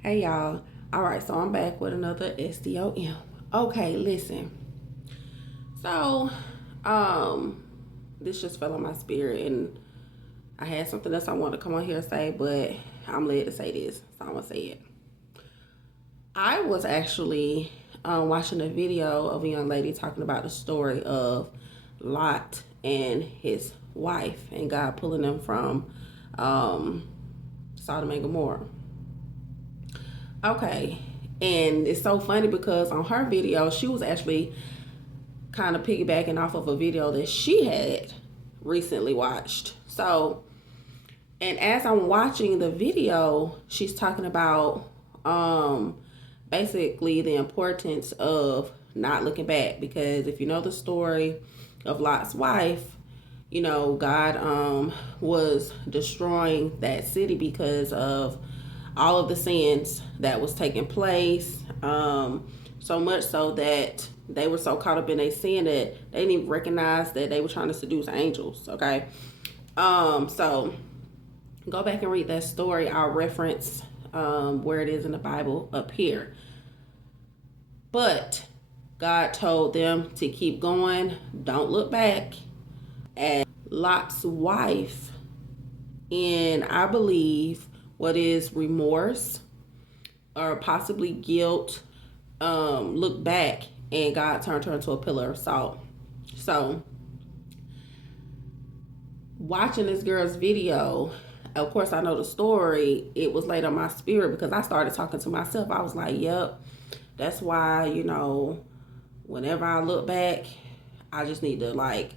Hey y'all. All right, so I'm back with another SDOM. Okay, listen. So, um, this just fell on my spirit, and I had something else I wanted to come on here and say, but I'm led to say this, so I'm gonna say it. I was actually watching a video of a young lady talking about the story of Lot and his wife, and God pulling them from um, Sodom and Gomorrah. Okay. And it's so funny because on her video, she was actually kind of piggybacking off of a video that she had recently watched. So, and as I'm watching the video, she's talking about basically the importance of not looking back, because if you know the story of Lot's wife, you know, God was destroying that city because of all of the sins that was taking place. So much so that they were so caught up in their sin that they didn't even recognize that they were trying to seduce angels. Okay. So go back and read that story. I'll reference where it is in the Bible up here. But God told them to keep going, don't look back. And Lot's wife, in I believe what is remorse or possibly guilt, looked back and God turned her into a pillar of salt. So, watching this girl's video, of course, I know the story, it was laid on my spirit because I started talking to myself. I was like, yep, that's why, whenever I look back, I just need to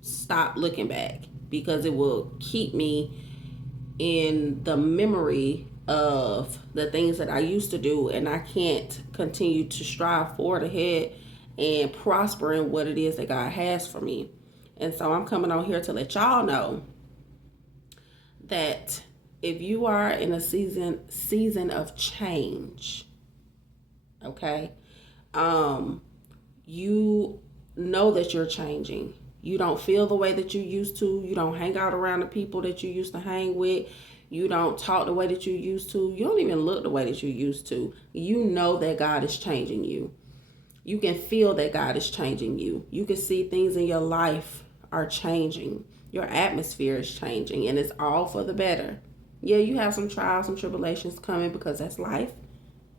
stop looking back, because it will keep me in the memory of the things that I used to do, and I can't continue to strive forward ahead and prosper in what it is that God has for me. And so I'm coming on here to let y'all know that if you are in a season of change, okay, you know that you're changing. You don't feel the way that you used to. You don't hang out around the people that you used to hang with. You don't talk the way that you used to. You don't even look the way that you used to. You know that God is changing you. You can feel that God is changing you. You can see things in your life are changing. Your atmosphere is changing, and it's all for the better. Yeah, you have some trials and tribulations coming because that's life,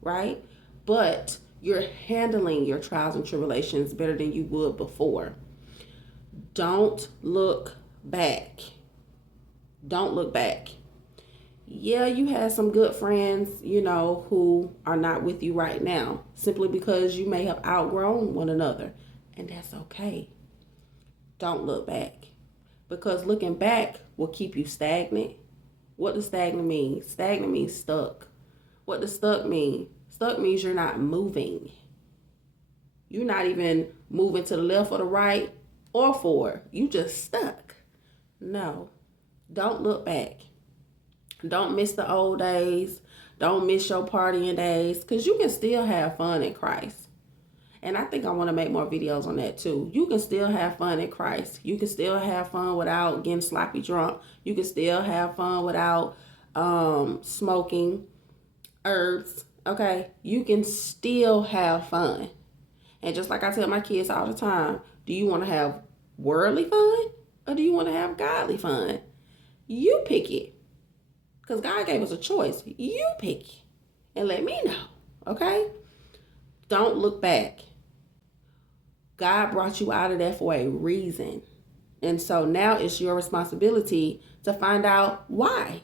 right? But you're handling your trials and tribulations better than you would before. Don't look back. Don't look back. Yeah, you have some good friends, who are not with you right now simply because you may have outgrown one another. And that's okay. Don't look back, because looking back will keep you stagnant. What does stagnant mean? Stagnant means stuck. What does stuck mean? Stuck means you're not moving. You're not even moving to the left or the right or forward. You just stuck. No, don't look back. Don't miss the old days. Don't miss your partying days, because you can still have fun in Christ. And I think I want to make more videos on that too. You can still have fun in Christ. You can still have fun without getting sloppy drunk. You can still have fun without smoking herbs. Okay, you can still have fun. And just like I tell my kids all the time, do you want to have worldly fun or do you want to have godly fun? You pick it, because God gave us a choice. You pick it and let me know. Okay? Don't look back. God brought you out of that for a reason. And so now it's your responsibility to find out why.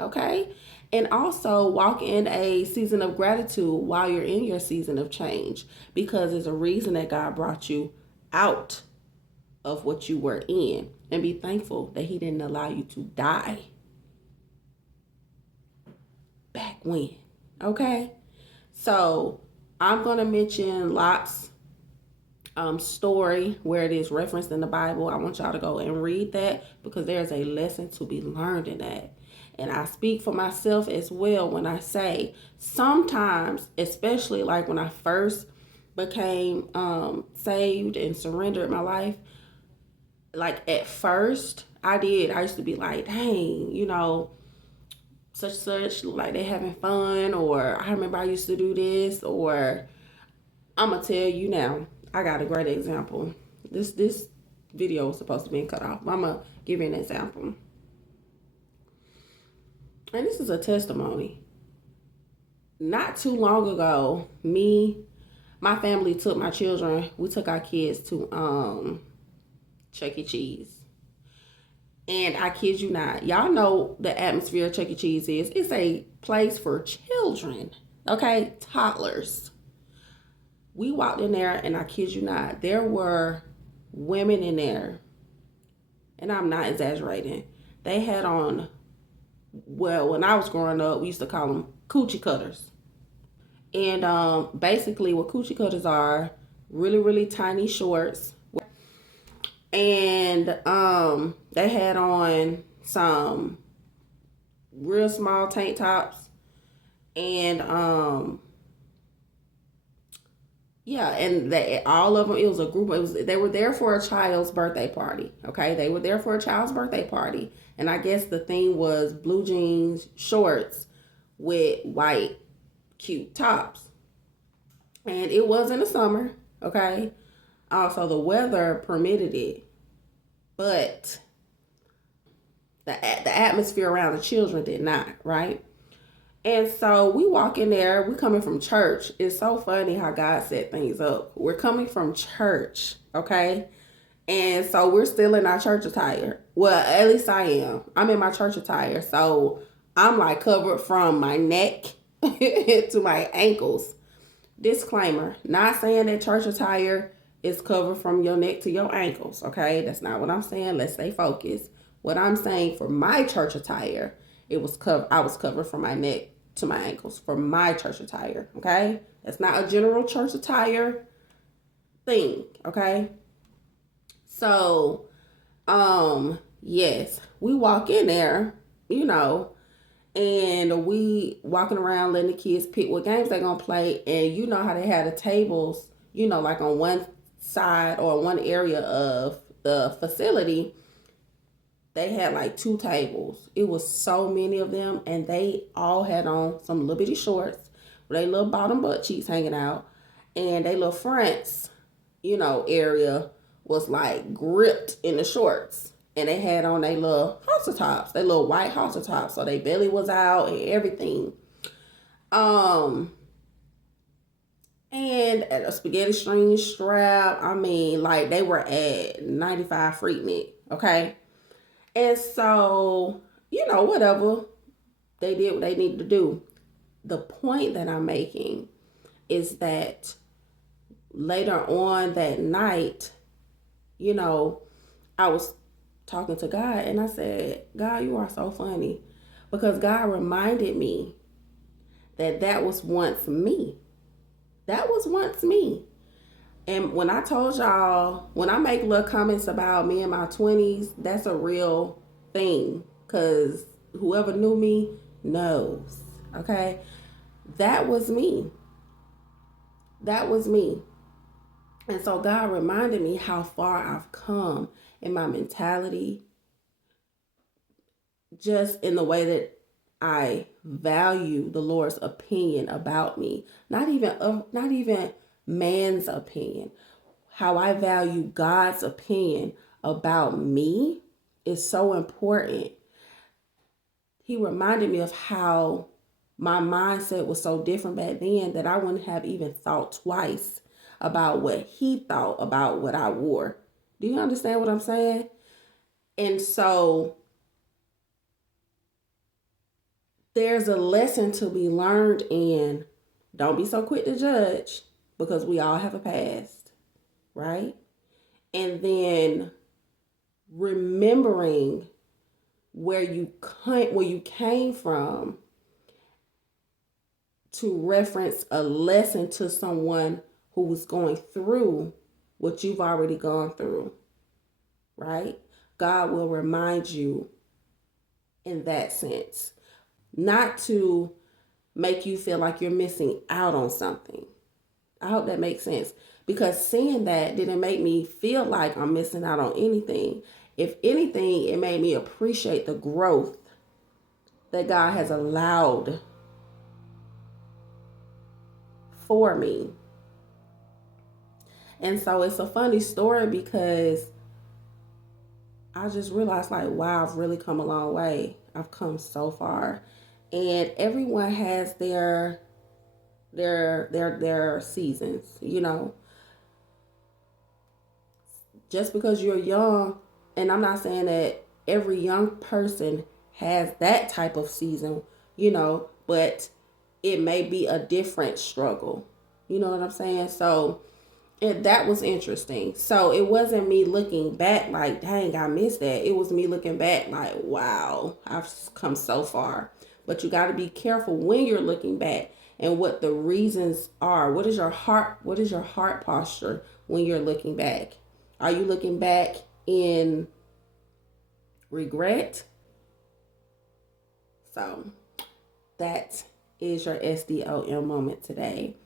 Okay? And also walk in a season of gratitude while you're in your season of change, because there's a reason that God brought you out of what you were in. And be thankful that He didn't allow you to die back when. Okay? So I'm going to mention Lot's story where it is referenced in the Bible. I want y'all to go and read that, because there's a lesson to be learned in that. And I speak for myself as well when I say sometimes, especially like when I first became saved and surrendered my life, like at first I used to be like, dang, such look like they having fun, or I remember I used to do this, or I'm gonna tell you now. I got a great example. This video was supposed to be cut off. I'm gonna give you an example, and this is a testimony. Not too long ago, my family took my children. We took our kids to Chuck E. Cheese. And I kid you not, y'all know the atmosphere of Chuck E. Cheese is. It's a place for children, okay? Toddlers. We walked in there, and I kid you not, there were women in there, and I'm not exaggerating. They had on, well, when I was growing up, we used to call them coochie cutters. And basically, what coochie cutters are, really, really tiny shorts. And they had on some real small tank tops, and yeah, and all of them, it was a group. They were there for a child's birthday party. Okay, they were there for a child's birthday party, and I guess the theme was blue jeans, shorts with white cute tops. And it was in the summer. Okay, also the weather permitted it, but the atmosphere around the children did not, right? And so we walk in there, we coming from church. It's so funny how God set things up. We're coming from church, okay? And so we're still in our church attire. Well, at least I am. I'm in my church attire. So I'm like covered from my neck to my ankles. Disclaimer, not saying that church attire is covered from your neck to your ankles, okay? That's not what I'm saying. Let's stay focused. What I'm saying, for my church attire, I was covered from my neck to my ankles for my church attire, okay? That's not a general church attire thing, okay? So, yes, we walk in there, and we walking around letting the kids pick what games they're gonna play. And you know how they had the tables, like on one side or one area of the facility, they had like 2 tables. It was so many of them, and they all had on some little bitty shorts with their little bottom butt cheeks hanging out, and they little fronts, area was like gripped in the shorts. And they had on their little halter tops, their little white halter tops, so their belly was out and everything. And at a spaghetti string strap, I mean, like they were at 95 Freaknik, okay? And so, whatever, they did what they needed to do. The point that I'm making is that later on that night, I was talking to God, and I said, God, you are so funny, because God reminded me that was once me. That was once me. And when I told y'all, when I make little comments about me in my 20s, that's a real thing, because whoever knew me knows, okay? That was me. That was me. And so God reminded me how far I've come in my mentality, just in the way that I value the Lord's opinion about me. Not even man's opinion. How I value God's opinion about me is so important. He reminded me of how my mindset was so different back then that I wouldn't have even thought twice about what he thought about what I wore. Do you understand what I'm saying? And so there's a lesson to be learned in don't be so quick to judge, because we all have a past, right? And then remembering where you came from, to reference a lesson to someone who was going through what you've already gone through, right? God will remind you in that sense, not to make you feel like you're missing out on something. I hope that makes sense, because seeing that didn't make me feel like I'm missing out on anything. If anything, it made me appreciate the growth that God has allowed for me. And so it's a funny story because I just realized, like, wow, I've really come a long way. I've come so far. And everyone has their seasons, you know. Just because you're young, and I'm not saying that every young person has that type of season, you know, but it may be a different struggle. You know what I'm saying? So that was interesting. So it wasn't me looking back like, dang, I missed that. It was me looking back like, wow, I've come so far. But you got to be careful when you're looking back and what the reasons are. What is your heart? What is your heart posture when you're looking back? Are you looking back in regret? So that is your SDOM moment today.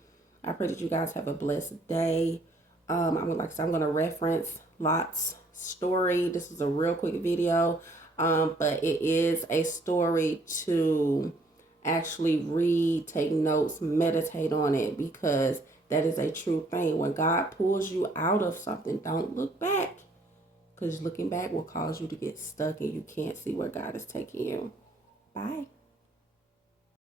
I pray that you guys have a blessed day. I'm like I said, I'm gonna reference Lot's story. This is a real quick video, but it is a story to actually read, take notes, meditate on it, because that is a true thing. When God pulls you out of something, don't look back, because looking back will cause you to get stuck and you can't see where God is taking you. Bye.